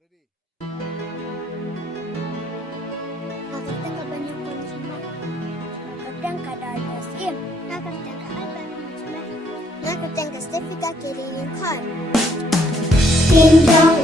Ready? Nakatang ka ba niyo po ni Sima? Nakatang ka dahil Sim. Nakatang ka Alban mo Sima. Nakatang ka Stefika Killing Car. Ding dong